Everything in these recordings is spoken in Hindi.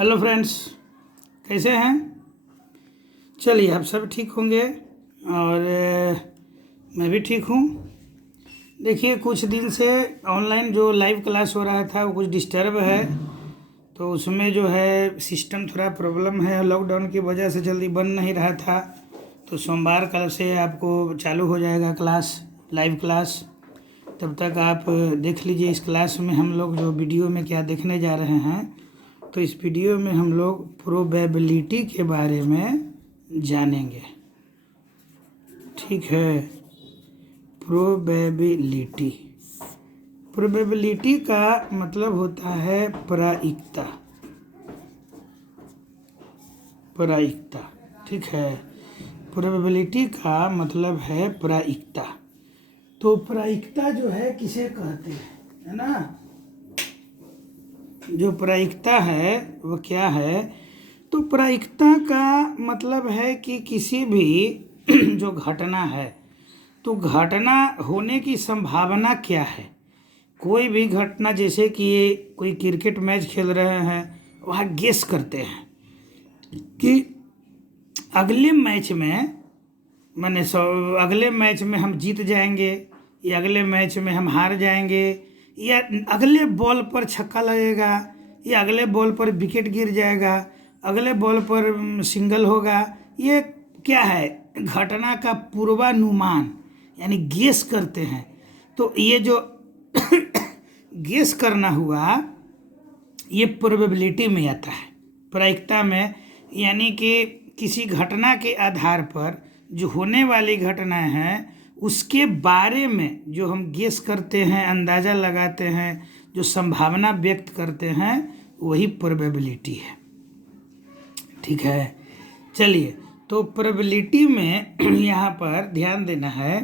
हेलो फ्रेंड्स, कैसे हैं। चलिए, आप सब ठीक होंगे और मैं भी ठीक हूँ। देखिए, कुछ दिन से ऑनलाइन जो लाइव क्लास हो रहा था वो कुछ डिस्टर्ब है, तो उसमें जो है सिस्टम थोड़ा प्रॉब्लम है। लॉकडाउन की वजह से जल्दी बन नहीं रहा था, तो सोमवार कल से आपको चालू हो जाएगा क्लास, लाइव क्लास। तब तक आप देख लीजिए इस क्लास में हम लोग जो वीडियो में क्या देखने जा रहे हैं। तो इस वीडियो में हम लोग प्रोबेबिलिटी के बारे में जानेंगे। ठीक है, प्रोबेबिलिटी। प्रोबेबिलिटी का मतलब होता है प्रायिकता। प्रायिकता, ठीक है। प्रोबेबिलिटी का मतलब है प्रायिकता। तो प्रायिकता जो है किसे कहते हैं, है ना। जो प्रायिकता है वो क्या है। तो प्रायिकता का मतलब है कि किसी भी जो घटना है, तो घटना होने की संभावना क्या है। कोई भी घटना, जैसे कि ये कोई क्रिकेट मैच खेल रहे हैं, वहाँ गेस करते हैं कि अगले मैच में अगले मैच में हम जीत जाएंगे, या अगले मैच में हम हार जाएंगे, या अगले बॉल पर छक्का लगेगा, या अगले बॉल पर विकेट गिर जाएगा, अगले बॉल पर सिंगल होगा। ये क्या है, घटना का पूर्वानुमान, यानी गेस करते हैं। तो ये जो गेस करना हुआ, ये प्रोबेबिलिटी में आता है, प्रायिकता में। यानी कि किसी घटना के आधार पर जो होने वाली घटनाएं हैं उसके बारे में जो हम गेस करते हैं, अंदाज़ा लगाते हैं, जो संभावना व्यक्त करते हैं, वही प्रोबेबिलिटी है। ठीक है, चलिए। तो प्रोबेबिलिटी में यहाँ पर ध्यान देना है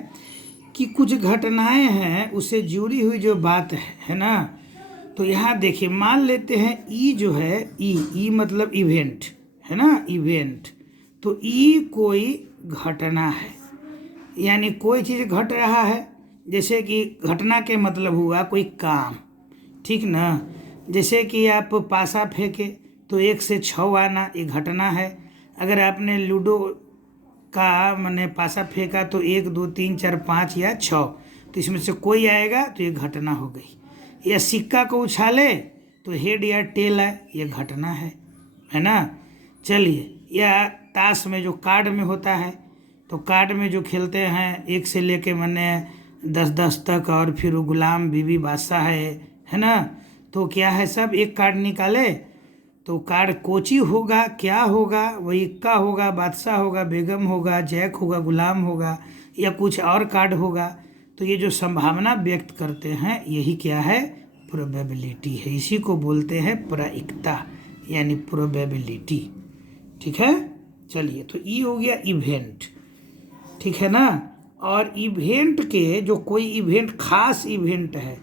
कि कुछ घटनाएं हैं, उससे जुड़ी हुई जो बात है ना। तो यहाँ देखिए, मान लेते हैं ई जो है, ई मतलब इवेंट, है ना, इवेंट। तो ई कोई घटना है, यानी कोई चीज़ घट रहा है। जैसे कि घटना के मतलब हुआ कोई काम, ठीक ना। जैसे कि आप पासा फेंके तो 1 से 6 आना, ये घटना है। अगर आपने लूडो का मैंने पासा फेंका तो 1 2 3 4 5 या 6, तो इसमें से कोई आएगा तो ये घटना हो गई। या सिक्का को उछाले तो हेड या टेल है, ये घटना है ना। चलिए, या ताश में जो कार्ड में होता है, तो कार्ड में जो खेलते हैं 1 से लेके मैंने 10 तक, और फिर वो गुलाम बीबी बादशाह है ना। तो क्या है, सब एक कार्ड निकाले तो कार्ड कोची होगा, क्या होगा, वही इक्का होगा, बादशाह होगा, बेगम होगा, जैक होगा, गुलाम होगा, या कुछ और कार्ड होगा। तो ये जो संभावना व्यक्त करते हैं, यही क्या है, प्रोबेबिलिटी है। इसी को बोलते हैं प्रायिकता, यानी प्रोबेबिलिटी। ठीक है, चलिए। तो ये हो गया इवेंट, ठीक है ना। और इवेंट के जो कोई इवेंट खास इवेंट है,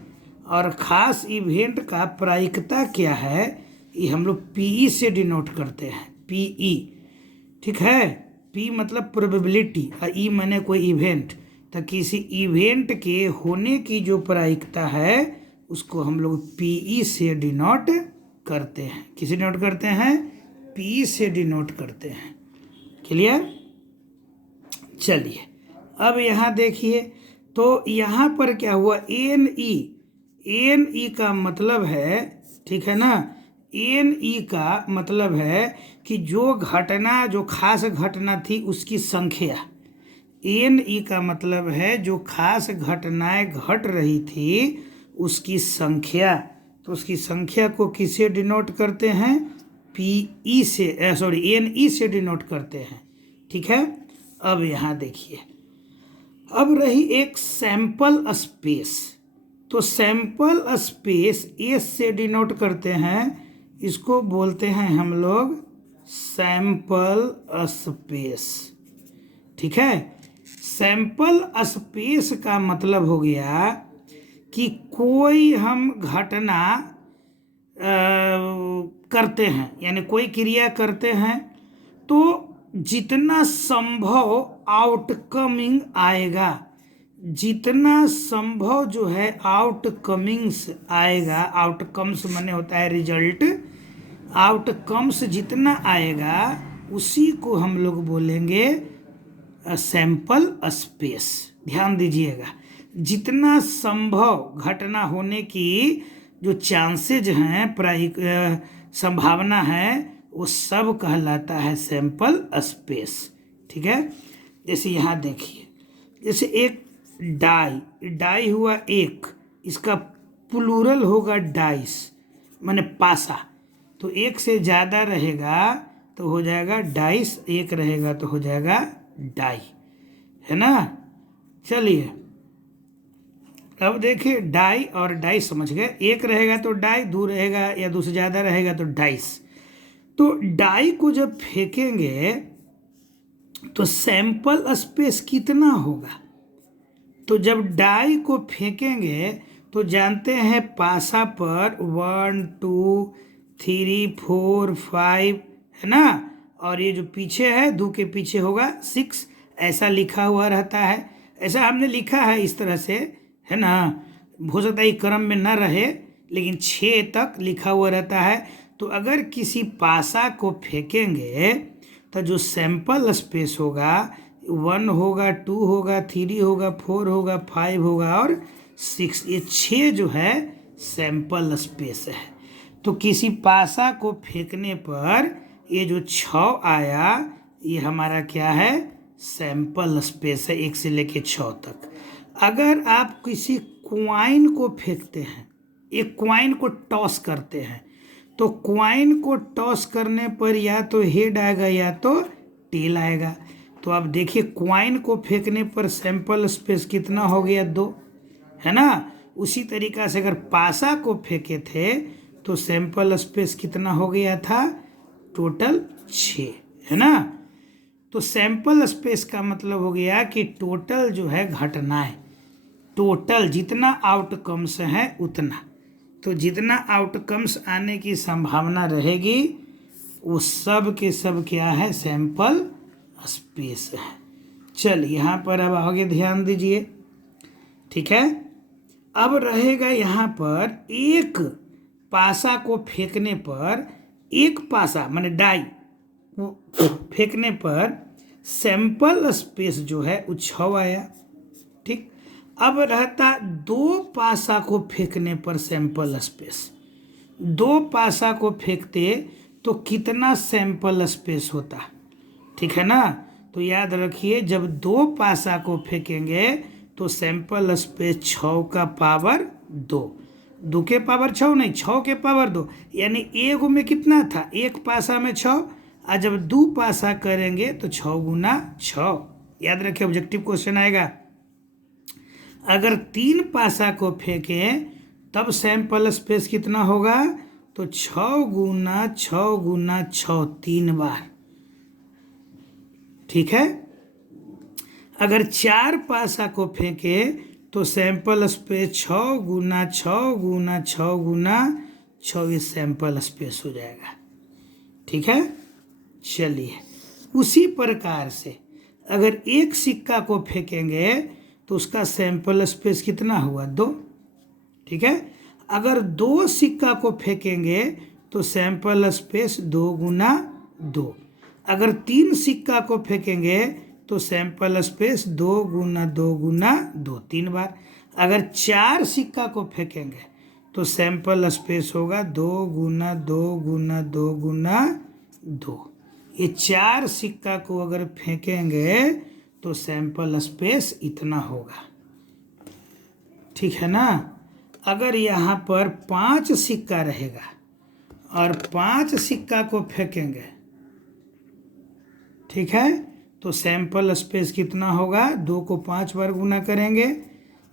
और ख़ास इवेंट का प्रायिकता क्या है, ये हम लोग पीई से डिनोट करते हैं, पीई। ठीक है, पी मतलब प्रोबेबिलिटी, और ई मैंने कोई इवेंट। तो किसी इवेंट के होने की जो प्रायिकता है उसको हम लोग पीई से डिनोट करते हैं। किसे डिनोट करते हैं, पी से डिनोट करते हैं। क्लियर। चलिए, अब यहाँ देखिए, तो यहाँ पर क्या हुआ, एन ई का मतलब है, ठीक है ना। एन ई का मतलब है कि जो घटना, जो खास घटना थी उसकी संख्या। एन ई का मतलब है जो खास घटनाएं घट रही थी उसकी संख्या। तो उसकी संख्या को किसे डिनोट करते हैं, पी ई से, एन ई से डिनोट करते हैं। ठीक है। अब यहाँ देखिए, अब रही एक सैंपल स्पेस। तो सैंपल स्पेस एस से डिनोट करते हैं, इसको बोलते हैं हम लोग सैंपल स्पेस। ठीक है, सैंपल स्पेस का मतलब हो गया कि कोई हम घटना करते हैं, यानी कोई क्रिया करते हैं, तो जितना संभव आउटकमिंग आएगा, जितना संभव जो है आउटकमिंग्स आएगा, आउटकम्स माने होता है रिजल्ट, आउटकम्स जितना आएगा उसी को हम लोग बोलेंगे सैंपल स्पेस। ध्यान दीजिएगा, जितना संभव घटना होने की जो चांसेज हैं, संभावना है, वो सब कहलाता है सैंपल स्पेस। ठीक है, जैसे यहाँ देखिए, जैसे एक डाई हुआ एक, इसका प्लूरल होगा डाइस, माने पासा। तो एक से ज़्यादा रहेगा तो हो जाएगा डाइस, एक रहेगा तो हो जाएगा डाई, है ना। चलिए अब देखिए, डाई और डाई समझ गए, एक रहेगा तो डाई, दो रहेगा या दो से ज़्यादा रहेगा तो डाइस। तो डाई को जब फेंकेंगे तो सैंपल स्पेस कितना होगा? तो जब डाई को फेंकेंगे तो जानते हैं पासा पर 1 2 3 4 5 है ना, और ये जो पीछे है दो के पीछे होगा 6, ऐसा लिखा हुआ रहता है। ऐसा हमने लिखा है इस तरह से, है ना। हो सकता है क्रम में न रहे, लेकिन 6 तक लिखा हुआ रहता है। तो अगर किसी पासा को फेंकेंगे तो जो सैंपल स्पेस होगा 1 होगा, 2 होगा, 3 होगा, 4 होगा, 5 होगा और 6, ये 6 जो है सैंपल स्पेस है। तो किसी पासा को फेंकने पर ये जो 6 आया, ये हमारा क्या है? सैंपल स्पेस है, 1 से लेके 6 तक। अगर आप किसी क्वाइन को फेंकते हैं, एक क्वाइन को टॉस करते हैं, तो क्वाइन को टॉस करने पर या तो हेड आएगा या तो टेल आएगा। तो आप देखिए, क्वाइन को फेंकने पर सैंपल स्पेस कितना हो गया? 2, है ना। उसी तरीक़ा से अगर पासा को फेंके थे तो सैंपल स्पेस कितना हो गया था? टोटल 6, है ना। तो सैंपल स्पेस का मतलब हो गया कि टोटल जो है घटनाएं, टोटल जितना आउटकम्स है उतना, तो जितना आउटकम्स आने की संभावना रहेगी वो सब के सब क्या है? सैंपल स्पेस है। चल यहाँ पर अब आगे ध्यान दीजिए, ठीक है। अब रहेगा यहाँ पर एक पासा को फेंकने पर, एक पासा माने डाई फेंकने पर सैंपल स्पेस जो है वो 6 आया। ठीक, अब रहता 2 पासा को फेंकने पर सैंपल स्पेस। 2 पासा को फेंकते तो कितना सैंपल स्पेस होता? ठीक है ना। तो याद रखिए, जब 2 पासा को फेंकेंगे तो सैंपल स्पेस 6 का पावर 2, 2 के पावर 6 नहीं, 6 के पावर 2, यानी एक में कितना था? एक पासा में 6, और जब 2 पासा करेंगे तो 6 गुना 6। याद रखिए, ऑब्जेक्टिव क्वेश्चन आएगा। अगर 3 पासा को फेंकें तब सैंपल स्पेस कितना होगा? तो 6 गुना 6 गुना 6, 3 बार। ठीक है। अगर 4 पासा को फेंके तो सैंपल स्पेस 6 गुना 6 गुना 6 गुना 6, ये सैंपल स्पेस हो जाएगा। ठीक है। चलिए, उसी प्रकार से अगर एक सिक्का को फेंकेंगे तो उसका सैंपल स्पेस कितना हुआ? 2। ठीक है। अगर 2 सिक्का को फेंकेंगे तो सैंपल स्पेस 2 गुना 2। अगर 3 सिक्का को फेंकेंगे तो सैंपल स्पेस 2 गुना 2 गुना 2, 3 बार। अगर 4 सिक्का को फेंकेंगे तो सैंपल स्पेस होगा 2 गुना 2 गुना 2 गुना 2। ये 4 सिक्का को अगर फेंकेंगे तो सैंपल स्पेस इतना होगा। ठीक है ना। अगर यहाँ पर 5 सिक्का रहेगा और 5 सिक्का को फेंकेंगे, ठीक है, तो सैंपल स्पेस कितना होगा? 2 को 5 बार गुना करेंगे।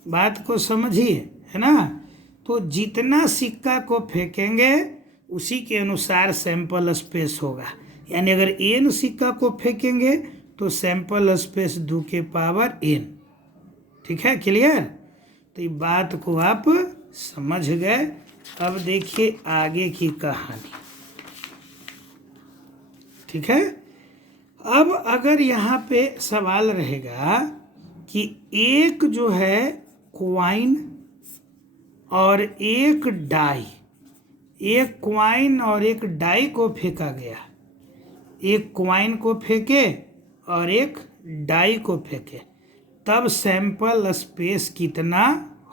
बात को समझिए, है ना। तो जितना सिक्का को फेंकेंगे उसी के अनुसार सैंपल स्पेस होगा। यानी अगर n सिक्का को फेंकेंगे तो सैंपल स्पेस 2 के पावर n। ठीक है, क्लियर। तो ये बात को आप समझ गए। अब देखिए आगे की कहानी। ठीक है। अब अगर यहाँ पे सवाल रहेगा कि एक जो है क्वाइन और एक डाई, एक क्वाइन और एक डाई को फेंका गया, एक क्वाइन को फेंके और एक डाई को फेंके, तब सैंपल स्पेस कितना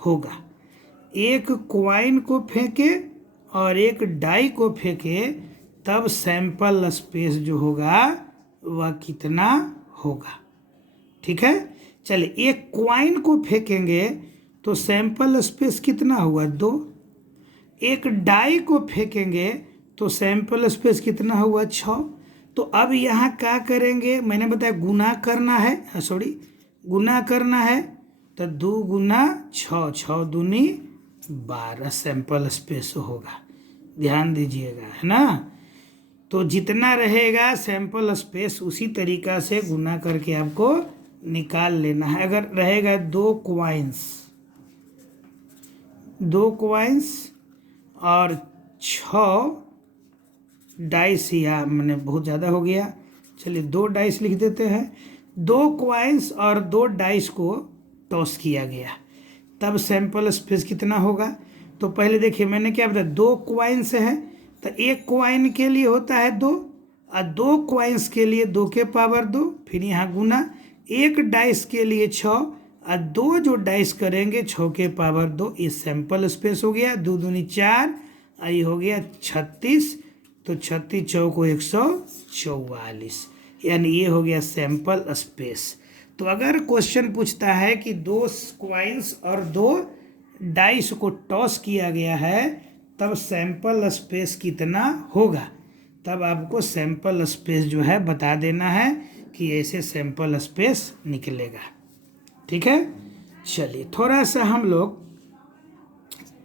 होगा। एक क्वाइन को फेंके और एक डाई को फेंके, तब सैंपल स्पेस जो होगा वह कितना होगा। ठीक है, चलिए एक क्वाइन को फेंकेंगे तो सैंपल स्पेस कितना हुआ 2। एक डाई को फेंकेंगे तो सैंपल स्पेस कितना हुआ 6। तो अब यहाँ क्या करेंगे, मैंने बताया गुना करना है, सॉरी गुना करना है, तो 2 गुना 6, 6 दूनी 12 सैंपल स्पेस होगा। ध्यान दीजिएगा, है ना। तो जितना रहेगा सैंपल स्पेस उसी तरीक़ा से गुना करके आपको निकाल लेना है। अगर रहेगा 2 क्वाइंस और 6 डाइस, या मैंने बहुत ज़्यादा हो गया, चलिए 2 डाइस लिख देते हैं। 2 क्वाइंस और 2 डाइस को टॉस किया गया, तब सैंपल स्पेस कितना होगा। तो पहले देखिए मैंने क्या बताया, 2 क्वाइंस है तो एक क्वाइन के लिए होता है 2 और 2 क्वाइंस के लिए 2 के पावर 2, फिर यहाँ गुना, एक डाइस के लिए 6 और 2 जो डाइस करेंगे 6 के पावर 2, ये सैंपल स्पेस हो गया। 2 दूनी 4 और ये हो गया 36, तो 36 चौको 144, यानी ये हो गया सैंपल स्पेस। तो अगर क्वेश्चन पूछता है कि 2 क्वाइंस और 2 डाइस को टॉस किया गया है, तब सैंपल स्पेस कितना होगा, तब आपको सैंपल स्पेस जो है बता देना है कि ऐसे सैंपल स्पेस निकलेगा। ठीक है, चलिए थोड़ा सा हम लोग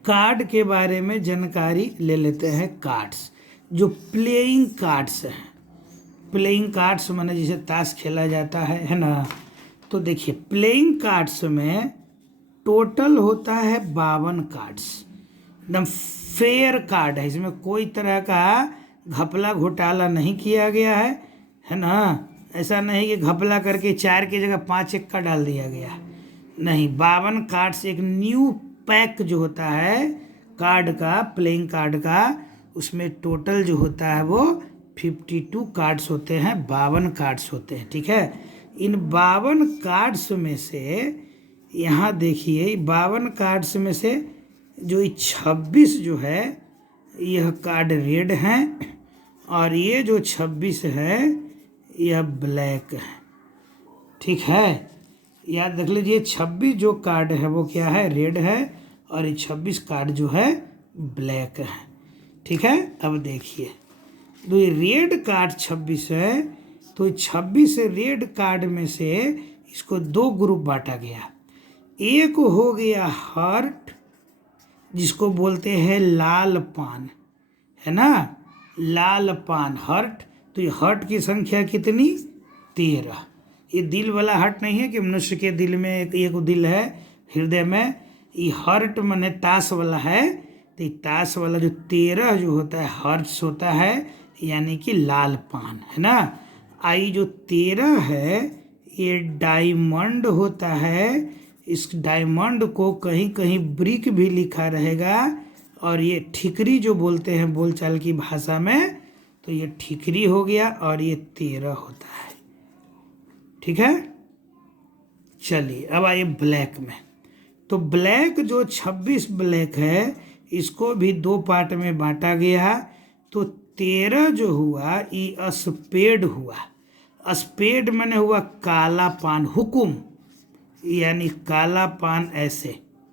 कार्ड के बारे में जानकारी ले लेते हैं। कार्ड्स जो प्लेइंग कार्ड्स हैं, प्लेइंग कार्ड्स माने जिसे ताश खेला जाता है ना। तो देखिए प्लेइंग कार्ड्स में टोटल होता है 52 कार्ड्स, एकदम फेयर कार्ड है, इसमें कोई तरह का घपला घोटाला नहीं किया गया है ना। ऐसा नहीं कि घपला करके 4 की जगह 5 इक्का डाल दिया गया, नहीं। 52 कार्ड्स एक न्यू पैक जो होता है कार्ड का, प्लेइंग कार्ड का, उसमें टोटल जो होता है वो 52 कार्ड्स होते हैं, 52 कार्ड्स होते हैं। ठीक है, इन 52 कार्ड्स में से यहाँ देखिए 52 कार्ड्स में से जो 26 जो है यह कार्ड रेड हैं और ये जो 26 है यह ब्लैक है। ठीक है, याद रख लीजिए 26 जो कार्ड है वो क्या है, रेड है, और ये 26 कार्ड जो है ब्लैक है। ठीक है, अब देखिए तो ये रेड कार्ड 26 है, तो 26 रेड कार्ड में से इसको 2 ग्रुप बांटा गया। एक हो गया हार्ट, जिसको बोलते हैं लाल पान, है ना, लाल पान हार्ट। तो ये हार्ट की संख्या कितनी, 13। ये दिल वाला हार्ट नहीं है कि मनुष्य के दिल में एक दिल है हृदय में, ये हार्ट माने ताश वाला है। तो ताश वाला जो 13 जो होता है हार्ट्स होता है, यानी कि लाल पान, है ना। आई जो 13 है ये डायमंड होता है, इस डायमंड को कहीं कहीं ब्रिक भी लिखा रहेगा, और ये ठिकरी जो बोलते हैं बोलचाल की भाषा में, तो ये ठिकरी हो गया और ये 13 होता है। ठीक है, चलिए अब आइए ब्लैक में। तो ब्लैक जो 26 ब्लैक है इसको भी 2 पार्ट में बांटा गया। तो 13 जो हुआ ये स्पेड हुआ, स्पेड माने हुआ काला पान, हुकुम, यानी काला पान ऐसे,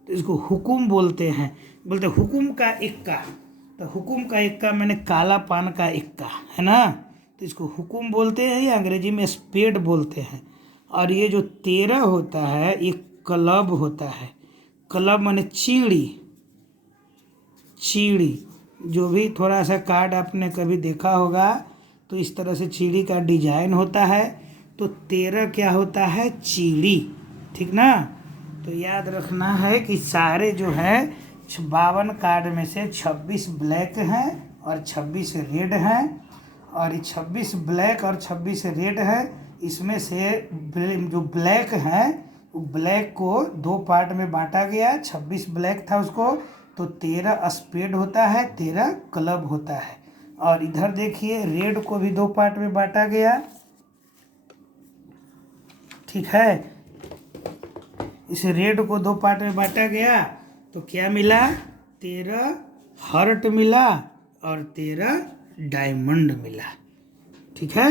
तो इसको हुकुम बोलते हैं, बोलते हुकुम का इक्का। तो हुकुम का इक्का मैंने काला पान का इक्का, है ना, तो इसको हुकुम बोलते हैं या अंग्रेजी में स्पेड बोलते हैं। और ये जो 13 होता है ये क्लब होता है, क्लब माने चीड़ी, चीड़ी जो भी थोड़ा सा कार्ड आपने कभी देखा होगा तो इस तरह से चीड़ी का डिजाइन होता है। तो 13 क्या होता है, चीड़ी। ठीक ना, तो याद रखना है कि सारे जो है 52 कार्ड में से 26 ब्लैक हैं और 26 रेड हैं, और ये 26 ब्लैक और 26 रेड है। इसमें से जो ब्लैक हैं वो ब्लैक को 2 पार्ट में बांटा गया। 26 ब्लैक था उसको तो 13 स्पेड होता है, 13 क्लब होता है। और इधर देखिए रेड को भी 2 पार्ट में बांटा गया, ठीक है। इस रेड को 2 पार्ट में बांटा गया तो क्या मिला, 13 हार्ट मिला और 13 डायमंड मिला, ठीक है।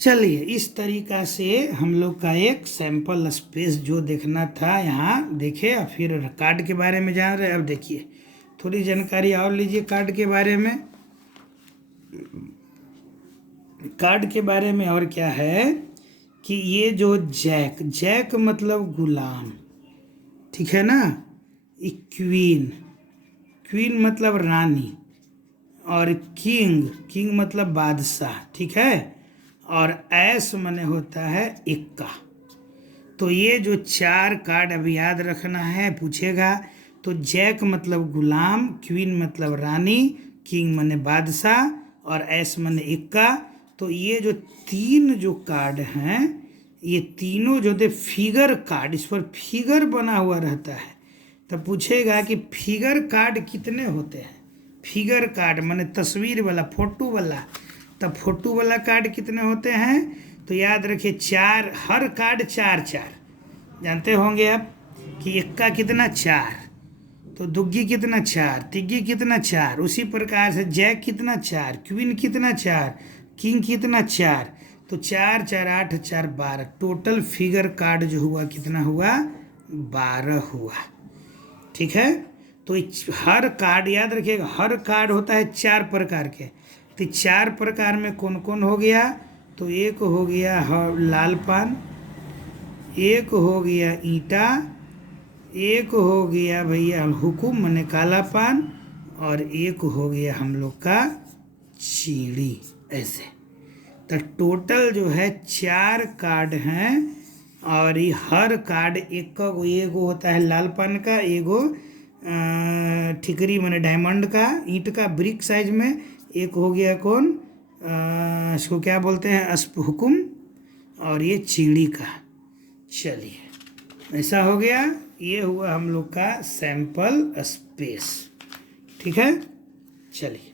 चलिए इस तरीका से हम लोग का एक सैंपल स्पेस जो देखना था यहाँ देखे, और फिर कार्ड के बारे में जान रहे। अब देखिए थोड़ी जानकारी और लीजिए कार्ड के बारे में। कार्ड के बारे में और क्या है कि ये जो जैक, जैक मतलब गुलाम, ठीक है ना। ये क्वीन, क्वीन मतलब रानी, और किंग, किंग मतलब बादशाह, ठीक है। और ऐस माने होता है इक्का। तो ये जो 4 कार्ड अभी याद रखना है, पूछेगा तो जैक मतलब गुलाम, क्वीन मतलब रानी, किंग माने बादशाह और ऐस माने इक्का। तो ये जो 3 जो कार्ड हैं, ये तीनों जो थे फिगर कार्ड, इस पर फिगर बना हुआ रहता है। तब पूछेगा कि फिगर कार्ड कितने होते हैं। फिगर कार्ड माने तस्वीर वाला, फोटो वाला। तब फोटो वाला कार्ड कितने होते हैं, तो याद रखिए 4, हर कार्ड 4-4। जानते होंगे आप कि इक्का कितना 4, तो दुग्गी कितना 4, तिग्गी कितना 4। उसी प्रकार से जैक कितना 4, क्वीन कितना 4, किंग कितना 4। तो 4 4 8 4 12, टोटल फिगर कार्ड जो हुआ कितना हुआ, 12 हुआ, ठीक है। तो हर कार्ड याद रखिएगा, हर कार्ड होता है 4 प्रकार के। तो 4 प्रकार में कौन कौन हो गया, तो एक हो गया लाल पान, एक हो गया ईंटा, एक हो गया भैया हुकुम माने काला पान, और एक हो गया हम लोग का चीड़ी। ऐसे तो टोटल जो है 4 कार्ड हैं। और ये हर कार्ड एगो होता है लाल पान का, एगो ठिकरी माने डायमंड का, ईंट का ब्रिक साइज में, एक हो गया कौन, इसको क्या बोलते हैं, हुकुम, और ये चीड़ी का। चलिए ऐसा हो गया, ये हुआ हम लोग का सैंपल स्पेस, ठीक है। चलिए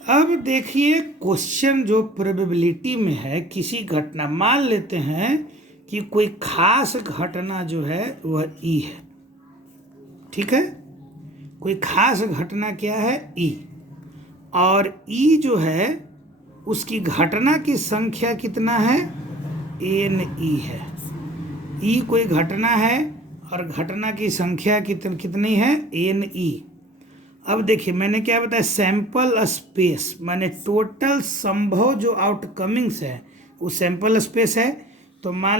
अब देखिए क्वेश्चन जो प्रोबेबिलिटी में है, किसी घटना, मान लेते हैं कि कोई खास घटना जो है वह ई है, ठीक है। कोई खास घटना क्या है, ई, और ई जो है उसकी घटना की संख्या कितना है, एन ई है। ई कोई घटना है और घटना की संख्या कितनी है, एन ई। अब देखिए मैंने क्या बताया, सैंपल स्पेस माने टोटल संभव जो आउटकमिंग्स है वो सैंपल स्पेस है। तो मान